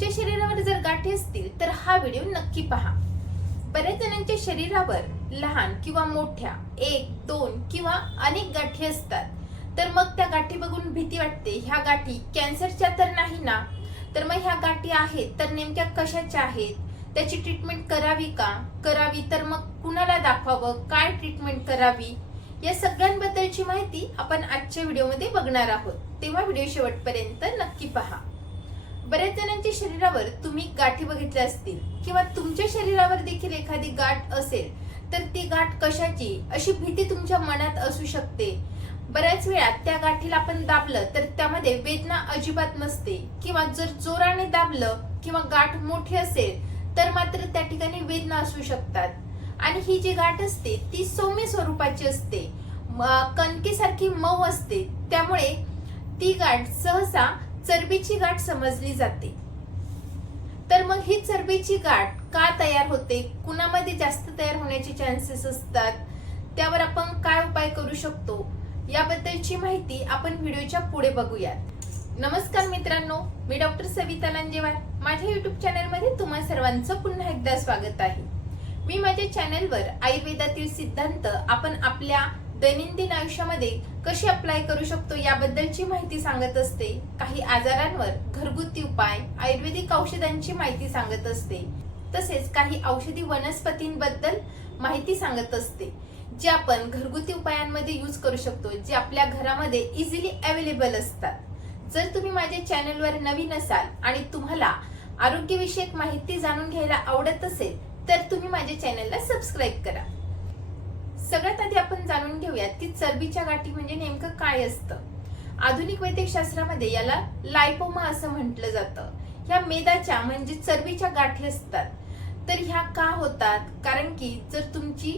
तुमच्या शरीरावर जर गाठी असतील तर हा व्हिडिओ नक्की पहा। बऱ्याच जणांच्या शरीरावर लहान किंवा मोठ्या 1, 2 किंवा अनेक गाठी असतात। तर मग त्या गाठी बघून भीती वाटते, ह्या गाठी कॅन्सरच्या तर नाही ना? तर मग ह्या गाठी आहेत तर नेमक्या कशाच्या आहेत, त्याची ट्रीटमेंट करावी का करावी, तर मग कुणाला दाखवावं, काय ट्रीटमेंट करावी, या सगळ्यांबद्दलची माहिती आपण आजच्या व्हिडिओमध्ये बघणार आहोत। तेव्हा व्हिडिओ शेवटपर्यंत नक्की पहा। बऱ्याच जणांच्या शरीरावर तुम्ही गाठी बघितल्या असतील किंवा तुमच्या शरीरावर देखील एखादी गाठ असेल तर ती गाठ कशाची, अशी भीती तुमच्या मनात असू शकते। बऱ्याच वेळा त्या गाठीला आपण दाबलं तर त्यामध्ये वेदना अजिबात नसते, किंवा जर जोराने दाबलं किंवा गाठ मोठी असेल तर मात्र त्या ठिकाणी वेदना असू शकतात। आणि ही जी गाठ असते ती सौम्य स्वरूपाची असते, कणकेसारखी मऊ असते, त्यामुळे ती गाठ सहसा चरबीची गाठ समजली जाते। तर मग ही चरबीची गाठ का तयार होते, कुणामध्ये जास्त तयार होण्याचे चान्सेस असतात, त्यावर आपण काय उपाय करू शकतो, याबद्दलची माहिती आपण व्हिडिओच्या पुढे बघूयात। नमस्कार मित्रांनो, मी डॉक्टर सविता लांजेवार। माझ्या युट्यूब चॅनलमध्ये तुम्हा सर्वांचं पुन्हा एकदा स्वागत आहे। मी माझ्या चॅनलवर आयुर्वेदातील सिद्धांत आपण आपल्या दैनंदिन आयुष्यामध्ये कशी अप्लाय करू शकतो याबद्दलची माहिती सांगत असते। काही आजारांवर घरगुती उपाय, आयुर्वेदिक औषधांची माहिती सांगत असते, तसेच काही औषधी वनस्पतींबद्दल माहिती सांगत असते, जे आपण घरगुती उपायांमध्ये यूज करू शकतो, जे आपल्या घरामध्ये इझिली अवेलेबल असतात। जर तुम्ही माझ्या चॅनलवर नवीन असाल आणि तुम्हाला आरोग्यविषयक माहिती जाणून घ्यायला आवडत असेल तर तुम्ही माझ्या चॅनलला सबस्क्राईब करा। सगळ्यात आधी आपण जाणून घेऊयात की चरबीच्या गाठी म्हणजे नेमकं काय असतं। आधुनिक वैद्यकशास्त्रामध्ये याला लायपोमा असं म्हटलं जातं। ह्या मेदाच्या म्हणजे चरबीच्या गाठी असतात। तर ह्या का होतात, कारण की जर तुमची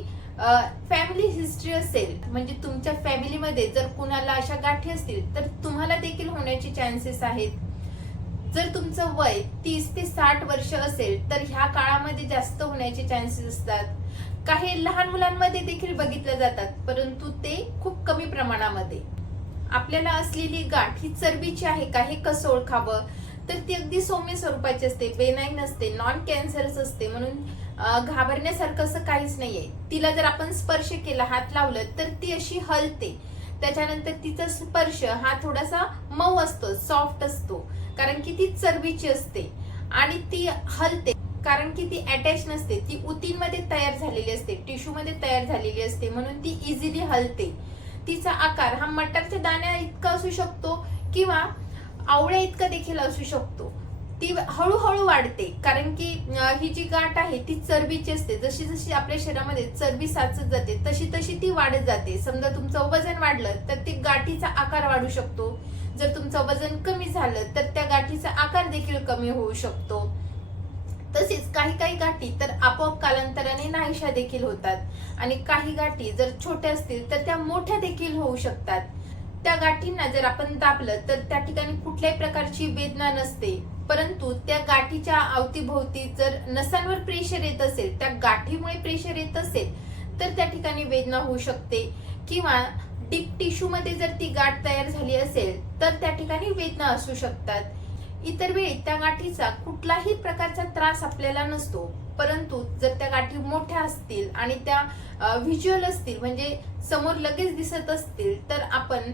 फॅमिली हिस्ट्री असेल, म्हणजे तुमच्या फॅमिलीमध्ये जर कुणाला अशा गाठी असतील तर तुम्हाला देखील होण्याचे चान्सेस आहेत। जर तुमचं वय 30 ते 60 वर्ष असेल तर ह्या काळामध्ये जास्त होण्याचे चान्सेस असतात। काही लहान मुलांमध्ये देखील बघितले जातात, परंतु ते खूप कमी प्रमाणामध्ये। आपल्याला असलेली गाठ ही चरबीची आहे का हे कसं ओळखावं, तर ती अगदी सौम्य स्वरूपाची असते, बेनाईन असते, नॉन कॅन्सरस असते, म्हणून घाबरण्यासारखं असं काहीच नाहीये। तिला जर आपण स्पर्श केला, हात लावलं तर ती अशी हलते। त्याच्यानंतर तिचा स्पर्श हा थोडासा मऊ असतो, सॉफ्ट असतो, कारण की ती चरबीची असते, आणि ती हलते कारण की ती अटॅच नसते, ती उतींमध्ये तयार झालेली असते, टिश्यू मध्ये तयार झालेली असते, म्हणून ती इझिली हलते। तिचा आकार हा मटारच्या दाण्या इतका असू शकतो किंवा आवळ्या इतका देखील असू शकतो। ती हळूहळू वाढते, कारण की ही जी गाठ आहे ती चरबीची असते। जशी जशी आपल्या शरीरामध्ये चरबी साचत जाते तशी तशी ती वाढत जाते। समजा तुमचं वजन वाढलं तर ती गाठीचा आकार वाढू शकतो, जर तुमचं वजन कमी झालं तर त्या गाठीचा आकार देखील कमी होऊ शकतो। तसेच काही काही गाठी तर आपोआप कालांतराने नाहीशा देखील होतात, आणि काही गाठी जर छोट्या असतील तर त्या मोठ्या देखील होऊ शकतात। त्या गाठींना जर आपण दाबलं तर त्या ठिकाणी कुठल्याही प्रकारची वेदना नसते, परंतु त्या गाठीच्या अवतीभोवती जर नसांवर प्रेशर येत असेल, त्या गाठीमुळे प्रेशर येत असेल तर त्या ठिकाणी वेदना होऊ शकते, किंवा डीप टिश्यू मध्ये जर ती गाठ तयार झाली असेल तर त्या ठिकाणी वेदना असू शकतात। इतर वेळी त्या गाठीचा कुठलाही प्रकारचा त्रास आपल्याला नसतो, परंतु जर त्या गाठी मोठ्या असतील आणि त्या व्हिज्युअल असतील, म्हणजे समोर लगेच दिसत असतील, तर आपण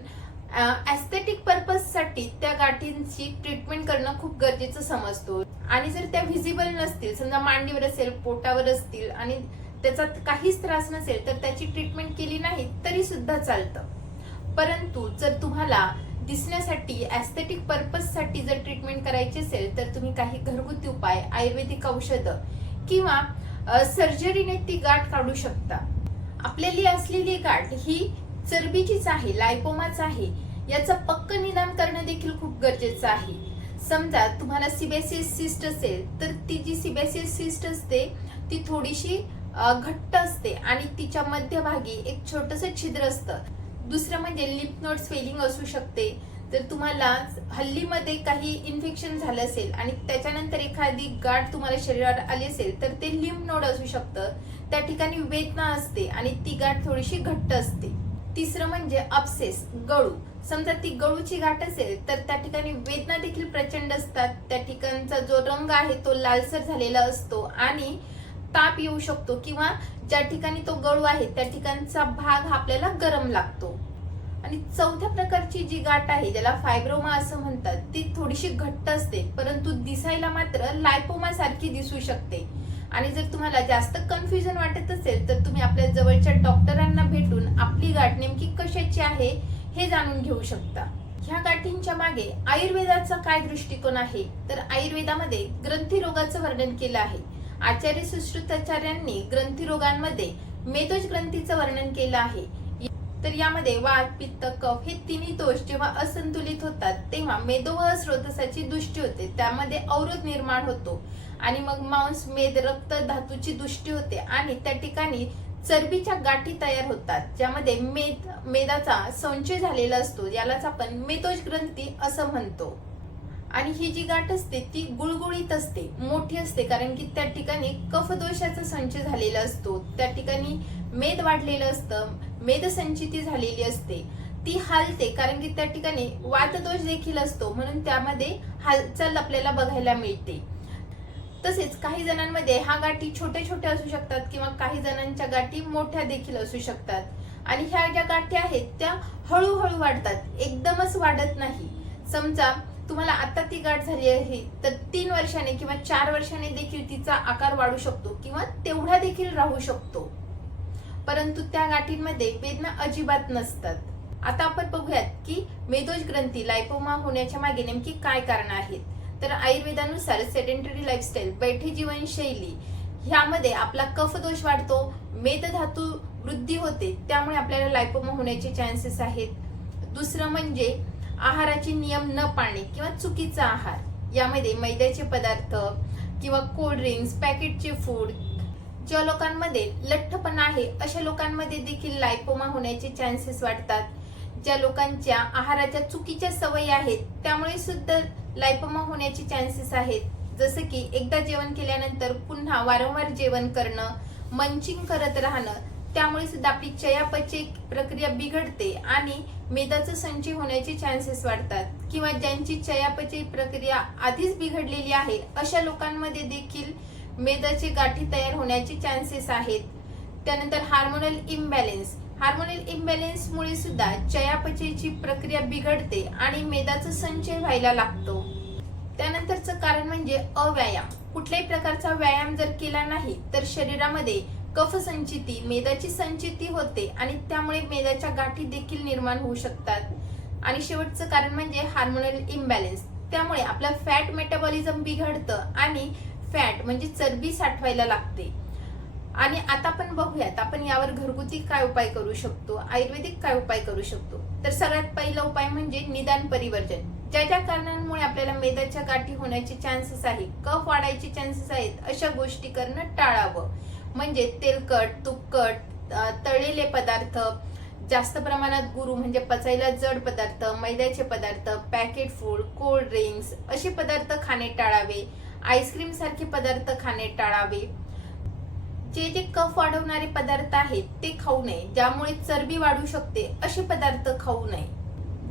एस्थेटिक पर्पज साठी त्या गाठींची ट्रीटमेंट करणं खूप गरजेचं समजतो। आणि जर त्या व्हिजिबल नसतील, समजा मांडीवर असेल, पोटावर असतील, आणि त्याचा काहीच त्रास नसेल तर त्याची ट्रीटमेंट केली नाही तरी सुद्धा चालतं। परंतु जर तुम्हाला दिसण्यासाठी, एस्थेटिक पर्पज साठी जर ट्रीटमेंट करायची असेल तर तुम्ही काही घरगुती उपाय, आयुर्वेदिक औषधं किंवा सर्जरीने ती गाठ काढू शकता। आपल्याला असलेली गाठ ही चरबीचीच आहे, लायपोमाच आहे, याचं पक्क निदान करणं देखील खूप गरजेचं आहे। समजा तुम्हाला सिबेसिस सिस्ट असेल तर ती जी सिबेसिस सिस्ट असते ती थोडीशी घट्ट असते आणि तिच्या मध्यभागी एक छोटंसं छिद्र असतं। दुसरं म्हणजे लिम्फ नोड स्वेलिंग असू शकते। जर तुम्हाला हल्लीमध्ये काही इन्फेक्शन झालं असेल आणि त्याच्यानंतर एखादी गाठ तुम्हाला शरीरावर आली असेल तर ते लिम्फ नोड असू शकतं, त्या ठिकाणी वेदना असते आणि ती गाठ थोडीशी घट्ट असते। तिसरं म्हणजे अपसेस, गळू, समजा ती गळूची गाठ असेल तर त्या ठिकाणी वेदना देखील प्रचंड असतात. त्या ठिकाणचा जो रंग आहे तो लालसर झालेला असतो आणि ताप येऊ शकतो किंवा ज्या ठिकाणी तो गळू आहे त्या ठिकाणचा भाग आपल्याला गरम लागतो. आणि चौथ्या प्रकारची जी गाठ आहे ज्याला फायब्रोमा असं म्हणतात, ती थोडीशी घट्ट असते परंतु दिसायला मात्र लायपोमा सारखी दिसू शकते. आणि जर तुम्हाला जास्त कन्फ्युजन वाटत असेल तर तुम्ही आपल्या जवळच्या डॉक्टरांना भेटून आपली गाठ नेमकी कशाची आहे हे जाणून घेऊ शकता. ह्या गाठींच्या मागे आयुर्वेदाचा काय दृष्टिकोन आहे तर आयुर्वेदामध्ये ग्रंथी रोगाचं वर्णन केलं आहे. आचार्य सुश्रुताचार्यांनी ग्रंथी रोगांमध्ये मेदोज ग्रंथीचं वर्णन केलं आहे. तर यामध्ये वात, पित्त, कफ हे तिन्ही दोष जेव्हा असंतुलित होतात तेव्हा मेदोवह स्रोतसाची दृष्टी होते, त्यामध्ये अवरोध निर्माण होतो आणि मग मांस, मेद, रक्त, धातूची दृष्टी होते आणि त्या ठिकाणी चरबीच्या गाठी तयार होतात, ज्यामध्ये मेदाचा संचय झालेला असतो, यालाच आपण मेदोज ग्रंथी असं म्हणतो. आणि ही जी गाठ असते ती गुळगुळीत असते, मोठी असते, कारण की त्या ठिकाणी कफदोषाचा संचय झालेला असतो, त्या ठिकाणी मेद वाढलेलं असतं, मेदसंचिती झालेली असते, ती हालते कारण की त्या ठिकाणी वातदोष देखील असतो, म्हणून त्यामध्ये हालचाल आपल्याला बघायला मिळते. तसेच काही जणांमध्ये ह्या गाठी छोट्या छोट्या असू शकतात किंवा काही जणांच्या गाठी मोठ्या देखील असू शकतात. आणि ह्या ज्या गाठी आहेत त्या हळूहळू वाढतात, एकदमच वाढत नाही. समजा तुम्हाला आता ती गाठ झाली आहे तर 3 वर्षाने किंवा 4 वर्षाने देखील तिचा आकार वाढू शकतो किंवा तेवढा देखील राहू शकतो, परंतु त्या गाठींमध्ये वेदना अजिबात नसतात. आता आपण बघूयात की मेदोज ग्रंथी लायपोमा होण्याच्या मागे नेमकी काय कारण आहेत. तर आयुर्वेदानुसार सेडेंटरी लाईफस्टाईल, बैठी जीवनशैली, ह्यामध्ये आपला कफ दोष वाढतो, मेदधातू वृद्धी होते, त्यामुळे आपल्याला लायपोमा होण्याचे चान्सेस आहेत. दुसरं म्हणजे आहाराचे नियम न पाळणे किंवा चुकीचा आहार, यामध्ये मैद्याचे पदार्थ किंवा कोल्ड ड्रिंक्स, पॅकेटचे फूड, ज्या लोकांमध्ये लठ्ठपणा आहे अशा लोकांमध्ये देखील लायपोमा होण्याचे चान्सेस वाढतात. ज्या लोकांच्या आहाराच्या चुकीच्या सवयी आहेत त्यामुळे सुद्धा लायपोमा होण्याचे चान्सेस आहेत. जसं की एकदा जेवण केल्यानंतर पुन्हा वारंवार जेवण करणं, मंचिंग करत राहणं, त्यामुळे सुद्धा आपली चयापचय प्रक्रिया बिघडते आणि मेदाचा संचय होण्याचे चान्सेस वाढतात. किंवा ज्यांची चयापचय प्रक्रिया आधीच बिघडलेली आहे अशा लोकांमध्ये देखील मेदाचे गाठी तयार होण्याचे चान्सेस आहेत. त्यानंतर हार्मोनल इम्बॅलन्समुळे सुद्धा चयापचयची प्रक्रिया बिघडते आणि मेदाचा संचय व्हायला लागतो. त्यानंतरचं कारण म्हणजे अव्यायाम. कुठल्याही प्रकारचा व्यायाम जर केला नाही तर शरीरामध्ये कफ संचिती, मेदाची संचिती होते आणि त्यामुळे मेदाच्या गाठी देखील निर्माण होऊ शकतात. आणि शेवटचं कारण म्हणजे हार्मोनल इम्बॅलन्स. त्यामुळे आपलं फॅट मेटाबॉलिझम बिघडतं आणि फॅट म्हणजे चरबी साठवायला लागते. आणि आता आपण बघूयात आपण यावर घरगुती काय उपाय करू शकतो, आयुर्वेदिक काय उपाय करू शकतो. तर सगळ्यात पहिला उपाय म्हणजे निदान परिवर्जन. ज्या ज्या कारणांमुळे आपल्याला मेदाच्या गाठी होण्याचे चान्सेस आहे, कफ वाढायचे चान्सेस आहेत, अशा गोष्टी करणं टाळावं. म्हणजे तेलकट, तुपकट, तळलेले पदार्थ, जास्त प्रमाणात गुरू म्हणजे पचायला जड पदार्थ, मैद्याचे पदार्थ, पॅकेट फूड, कोल्ड ड्रिंक्स असे पदार्थ खाणे टाळावे. आईस्क्रीम सारखे पदार्थ खाणे टाळावे. जे जे कफ वाढवणारे पदार्थ आहेत ते खाऊ नये, ज्यामुळे चरबी वाढू शकते असे पदार्थ खाऊ नये.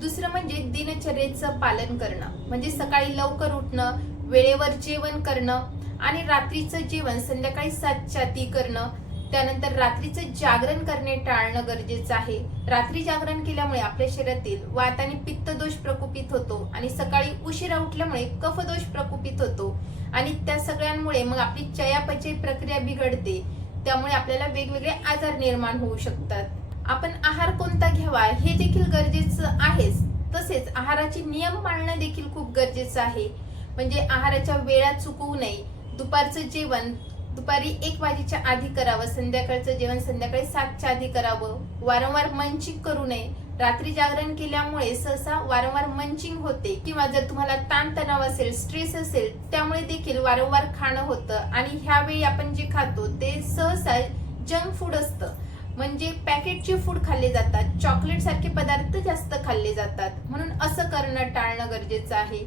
दुसरं म्हणजे दिनचर्येचं पालन करणं, म्हणजे सकाळी लवकर उठणं, वेळेवर जेवण करणं आणि रात्रीचं जेवण संध्याकाळी 7च्या आधी करणं. त्यानंतर रात्रीचं जागरण करणे टाळणं गरजेचं आहे. रात्री जागरण केल्यामुळे आपल्या शरीरातील वात आणि पित्त दोष प्रकोपित होतो आणि सकाळी उशिरा उठल्यामुळे कफदोष प्रकोपित होतो आणि त्या सगळ्यांमुळे मग आपली चयापचय प्रक्रिया बिघडते, त्यामुळे आपल्याला वेगवेगळे आजार निर्माण होऊ शकतात. आपण आहार कोणता घ्यावा हे देखील गरजेचं आहेच. तसेच आहाराचे नियम पाळणं देखील खूप गरजेचं आहे. म्हणजे आहाराच्या वेळा चुकवू नये. दुपारचं जेवण दुपारी 1 वाजेच्या आधी करावं, संध्याकाळचं जेवण संध्याकाळी 7च्या आधी करावं. वारंवार मंचिंग करू नये. रात्री जागरण केल्यामुळे सहसा वारंवार मंचिंग होते किंवा जर तुम्हाला ताणतणाव असेल, स्ट्रेस असेल, त्यामुळे देखील वारंवार खाणं होतं आणि ह्यावेळी आपण जे खातो ते सहसा जंक फूड असतं. म्हणजे पॅकेटचे फूड खाल्ले जातात, चॉकलेट सारखे पदार्थ जास्त खाल्ले जातात, म्हणून असं करणं टाळणं गरजेचं आहे.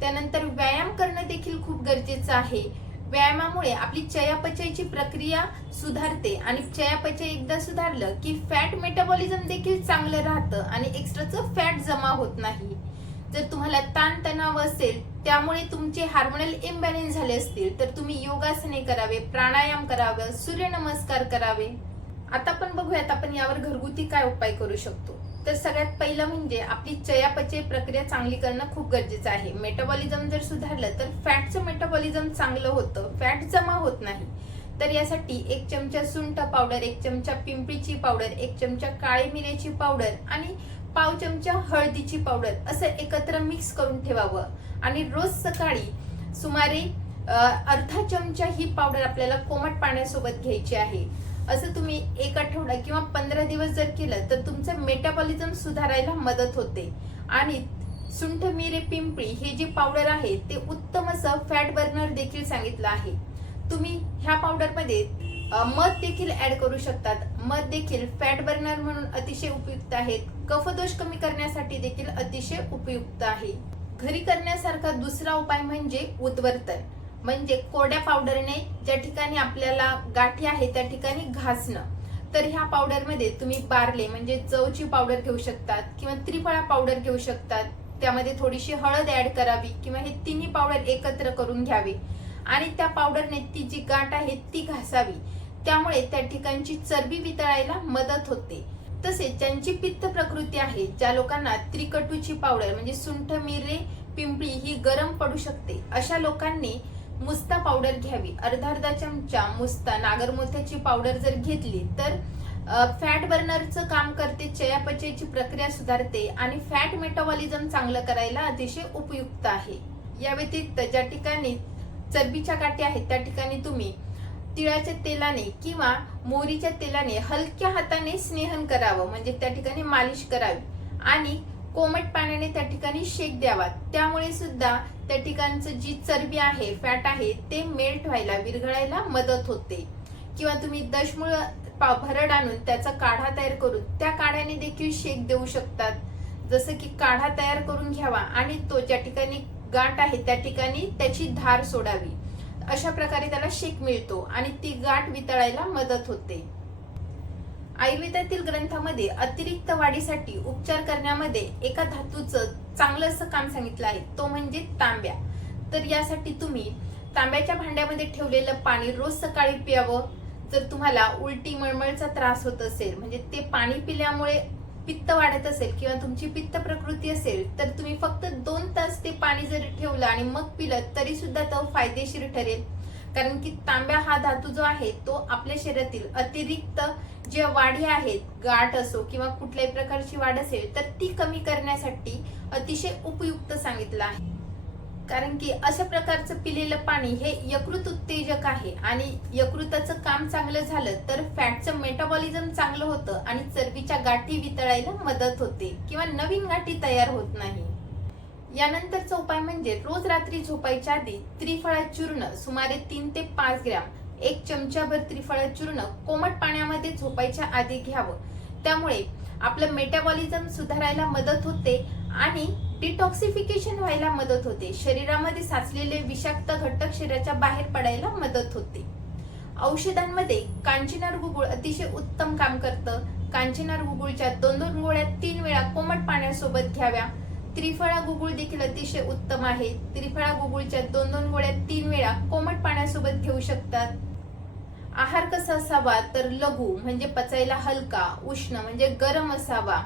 त्यानंतर व्यायाम करणं देखील खूप गरजेचं आहे. व्यायामामुळे आपली चयापचयची प्रक्रिया सुधारते आणि चयापचय एकदा सुधारलं की फॅट मेटाबॉलिझम देखील चांगलं राहतं आणि एक्स्ट्राचं फॅट जमा होत नाही. जर तुम्हाला ताणतणाव असेल, त्यामुळे तुमचे हार्मोनल इम्बॅलन्स झाले असतील, तर तुम्ही योगासने करावे, प्राणायाम करावे, सूर्यनमस्कार करावे. आता आपण बघूयात आपण यावर घरगुती काय उपाय करू शकतो. तर सगळ्यात पहिलं म्हणजे आपली चयापचय प्रक्रिया चांगली करणं खूप गरजेचं आहे. मेटाबॉलिझम जर सुधारलं तर फॅटचं मेटाबॉलिझम चांगलं होतं, फॅट जमा होत नाही. तर यासाठी 1 चमचा सुंठ पावडर, 1 चमचा पिंपळीची पावडर, 1 चमचा काळी मिऱ्याची पावडर आणि पाव चमचा हळदीची पावडर असं एकत्र मिक्स करून ठेवावं आणि रोज सकाळी सुमारे अर्धा चमचा ही पावडर आपल्याला कोमट पाण्यासोबत घ्यायची आहे. असं तुम्ही 1 आठवडा किंवा 15 दिवस जर केलं तर तुमचं मेटाबॉलिझम सुधारायला मदत होते. आणि सुंठ मिरे पिंपळी हे जे पावडर आहे ते उत्तम असं फॅट बर्नर देखील सांगितलं आहे. तुम्ही ह्या पावडरमध्ये मध देखील ऍड करू शकतात. मध देखील फॅट बर्नर म्हणून अतिशय उपयुक्त आहे. कफदोष कमी करण्यासाठी देखील अतिशय उपयुक्त आहे. घरी करण्यासारखा दुसरा उपाय म्हणजे उद्वर्तन, म्हणजे कोरड्या पावडरने ज्या ठिकाणी आपल्याला गाठी आहे त्या ठिकाणी घासणं. तर ह्या पावडरमध्ये तुम्ही बार्ले म्हणजे जवची पावडर घेऊ शकतात किंवा त्रिफळा पावडर घेऊ शकतात. त्यामध्ये थोडीशी हळद ऍड करावी किंवा हे तिन्ही पावडर एकत्र करून घ्यावे आणि त्या पावडरने ती जी गाठ आहे ती घासावी. त्यामुळे त्या ठिकाणची चरबी वितळायला मदत होते. तसेच ज्यांची पित्त प्रकृती आहे, ज्या लोकांना त्रिकटूची पावडर म्हणजे सुंठ मिरे पिंपळी ही गरम पडू शकते, अशा लोकांनी मुस्ता पावडर घ्यावी. अर्धा चमचा मुस्ता नागरमोथ्याची पावडर जर घेतली तर फॅट बर्नरचं काम करते, चयापचयची प्रक्रिया सुधारते आणि फॅट मेटाबॉलिझम चांगलं करायला अतिशय उपयुक्त आहे. या व्यतिरिक्त ज्या ठिकाणी चरबीच्या गाठी आहेत त्या ठिकाणी तुम्ही तिळाच्या तेलाने किंवा मोहरीच्या तेलाने हलक्या हाताने स्नेहन करावं, म्हणजे त्या ठिकाणी मालिश करावी आणि कोमट पाण्याने त्या ठिकाणी शेक द्यावा. त्यामुळे सुद्धा त्या ठिकाणचं जी चरबी आहे, फॅट आहे ते मेल्ट व्हायला, विरघळायला मदत होते. किंवा तुम्ही दशमूळ भरड आणून त्याचा काढा तयार करून त्या काढ्याने देखील शेक देऊ शकतात. जसं की काढा तयार करून घ्यावा आणि तो ज्या ठिकाणी गाठ आहे त्या ठिकाणी त्याची धार सोडावी. अशा प्रकारे त्याला शेक मिळतो आणि ती गाठ वितळायला मदत होते. आयुर्वेदातील ग्रंथामध्ये अतिरिक्त वाढीसाठी उपचार करण्यामध्ये एका धातूचं चांगलं असं काम सांगितलं आहे, तो म्हणजे तांब्या. तर यासाठी तुम्ही तांब्याच्या भांड्यामध्ये ठेवलेलं पाणी रोज सकाळी प्यावं. जर तुम्हाला उलटी मळमळचा त्रास होत असेल, म्हणजे ते पाणी पिल्यामुळे पित्त वाढत असेल किंवा तुमची पित्त प्रकृती असेल, तर तुम्ही फक्त 2 तास ते पाणी जरी ठेवलं आणि मग पिलं तरी सुद्धा तो फायदेशीर ठरेल. कारण की तांब्या हा धातू जो आहे तो आपल्या शरीरातील अतिरिक्त जे वाढी आहेत, गाठ असो किंवा कुठल्याही प्रकारची वाढ असेल तर ती कमी करण्यासाठी अतिशय उपयुक्त सांगितलं आहे. कारण की अशा प्रकारचं पिलेलं पाणी हे यकृत उत्तेजक आहे आणि यकृताचं काम चांगलं झालं तर फॅटचं मेटाबॉलिझम चांगलं होतं आणि चरबीच्या गाठी वितळायला मदत होते किंवा नवीन गाठी तयार होत नाही. यानंतरचा उपाय म्हणजे रोज रात्री झोपायच्या आधी त्रिफळा चूर्ण सुमारे 3 ते 5 ग्रॅम 1 चमचाभर त्रिफळा चूर्ण कोमट पाण्यामध्ये झोपायच्या आधी घ्यावं. त्यामुळे आपलं मेटाबॉलिझम सुधारायला मदत होते आणि डिटॉक्सिफिकेशन व्हायला मदत होते. शरीरामध्ये साचलेले विषाक्त घटक शरीराच्या बाहेर पडायला मदत होते. औषधांमध्ये कांचीनार गुगुळ अतिशय उत्तम काम करतं. कांचीनार गुगुळच्या 2-2 गोळ्या 3 वेळा कोमट पाण्यासोबत घ्याव्या. त्रिफळा गुगुळ देखील अतिशय उत्तम आहे. त्रिफळा गुगुळच्या 2-2 गोळ्या 3 वेळा कोमट पाण्यासोबत घेऊ शकतात. आहार कसा असावा तर लघु म्हणजे पचायला हलका, उष्ण म्हणजे गरम असावा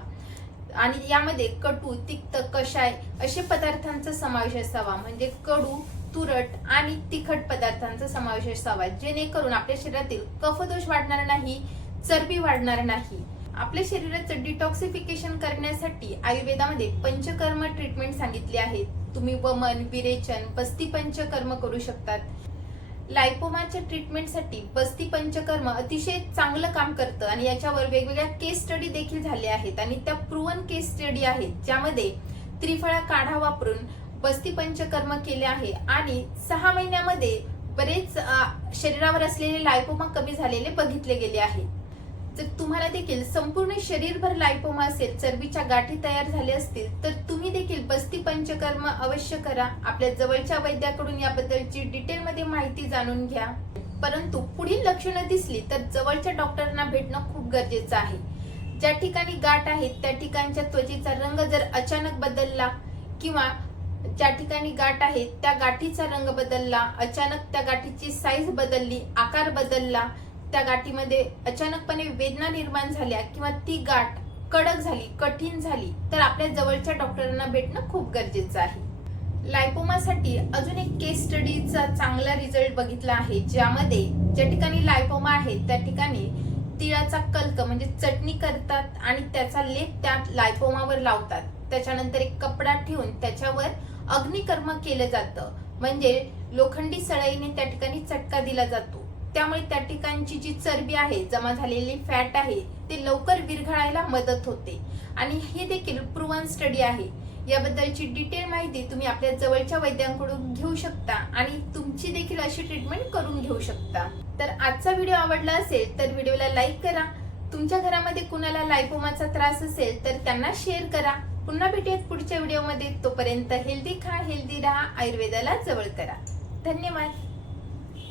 आणि यामध्ये कटू, तिक्त, कषाय असे पदार्थांचा समावेश असावा. म्हणजे कडू, तुरट आणि तिखट पदार्थांचा समावेश असावा, जेणेकरून आपल्या शरीरातील कफदोष वाढणार नाही, चरबी वाढणार नाही. आपल्या शरीराचं डिटॉक्सिफिकेशन करण्यासाठी आयुर्वेदामध्ये पंचकर्म ट्रीटमेंट सांगितली आहे. तुम्ही वमन, विरेचन, बस्ती पंचकर्म करू शकतात. लायपोमाच्या ट्रीटमेंटसाठी बस्ती पंचकर्म अतिशय चांगलं काम करतं आणि याच्यावर वेगवेगळ्या केस स्टडी देखील झाले आहेत आणि त्या प्रूव्हन केस स्टडी आहेत, ज्यामध्ये त्रिफळा काढा वापरून बस्ती पंचकर्म केले आहे आणि 6 महिन्यामध्ये बरेच शरीरावर असलेले लायपोमा कमी झालेले बघितले गेले आहेत. जर तुम्हाला देखील संपूर्ण शरीरभर लायपोमा असेल, चरबीच्या गाठी तयार झाल्या असतील, तर तुम्ही देखील बस्ती पंचकर्म अवश्य करा. आपल्या जवळच्या वैद्याकडून याबद्दलची डिटेलमध्ये माहिती जाणून घ्या. परंतु पुढील लक्षणं दिसली तर जवळच्या डॉक्टरांना भेटणं खूप गरजेचं आहे. ज्या ठिकाणी गाठ आहेत त्या ठिकाणच्या त्वचेचा रंग जर अचानक बदलला किंवा ज्या ठिकाणी गाठ आहे त्या गाठीचा रंग बदलला, अचानक त्या गाठीची साईज बदलली, आकार बदलला, त्या गाठीमध्ये अचानकपणे वेदना निर्माण झाल्या किंवा ती गाठ कडक झाली, कठीण झाली, तर आपल्या जवळच्या डॉक्टरांना भेटणं खूप गरजेचं आहे. लायपोमासाठी अजून एक केस स्टडीचा चांगला रिझल्ट बघितला आहे, ज्यामध्ये ज्या ठिकाणी लायपोमा आहे त्या ठिकाणी तिळाचा कल्क म्हणजे चटणी करतात आणि त्याचा लेप त्या लायपोमावर लावतात. त्याच्यानंतर एक कपडा ठेवून त्याच्यावर अग्निकर्म केलं जातं, म्हणजे लोखंडी सळईने त्या ठिकाणी चटका दिला जातो. त्यामुळे त्या ठिकाणची जी चरबी आहे, जमा झालेली फॅट आहे, ते लवकर विरघळायला मदत होते. आणि हे देखील प्रूव्हन स्टडी आहे. याबद्दलची डिटेल माहिती तुम्ही आपल्या जवळच्या वैद्यांकडून घेऊ शकता आणि तुमची देखील अशी ट्रीटमेंट करून घेऊ शकता. तर आजचा व्हिडिओ आवडला असेल तर व्हिडिओला लाईक करा. तुमच्या घरामध्ये कुणाला लायपोमाचा त्रास असेल तर त्यांना शेअर करा. पुन्हा भेटूयात पुढच्या व्हिडिओमध्ये. तोपर्यंत हेल्दी खा, हेल्दी राहा, आयुर्वेदाला जवळ करा. धन्यवाद.